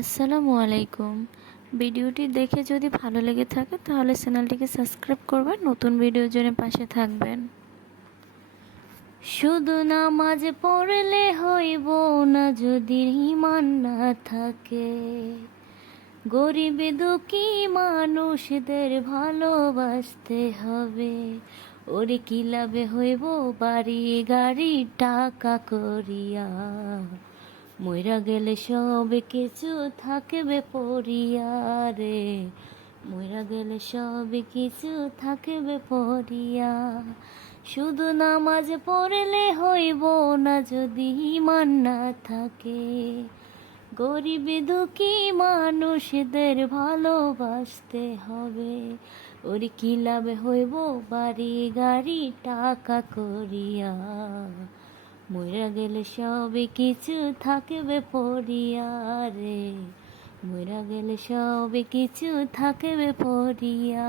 আসসালামু আলাইকুম। ভিডিওটি দেখে যদি ভালো লেগে থাকে তাহলে চ্যানেলটিকে সাবস্ক্রাইব করবেন, নতুন ভিডিওর জন্য পাশে থাকবেন। শুধু নামাজ পড়লে হইব না যদি ঈমান না থাকে, গরিব দুঃখী মানুষদের ভালোবাসতে হবে। ওরে কি লাভে হইব বাড়ি গাড়ি টাকা করিয়া, মইরা গেলে সব কিছু থাকবে পড়িয়া রে, মইরা গেলে সব কিছু থাকবে পড়িয়া। শুধু নামাজ পড়লে হইব না যদি ঈমান না থাকে, গরিব দুঃখী মানুষদের ভালোবাসতে হবে। ওরে কি লাভ হইব বাড়ি গাড়ি টাকা করিয়া, মইরা গেলে সব কিছু থাকবে পড়িয়া রে, মইরা গেলে সব কিছু থাকবে পড়িয়া।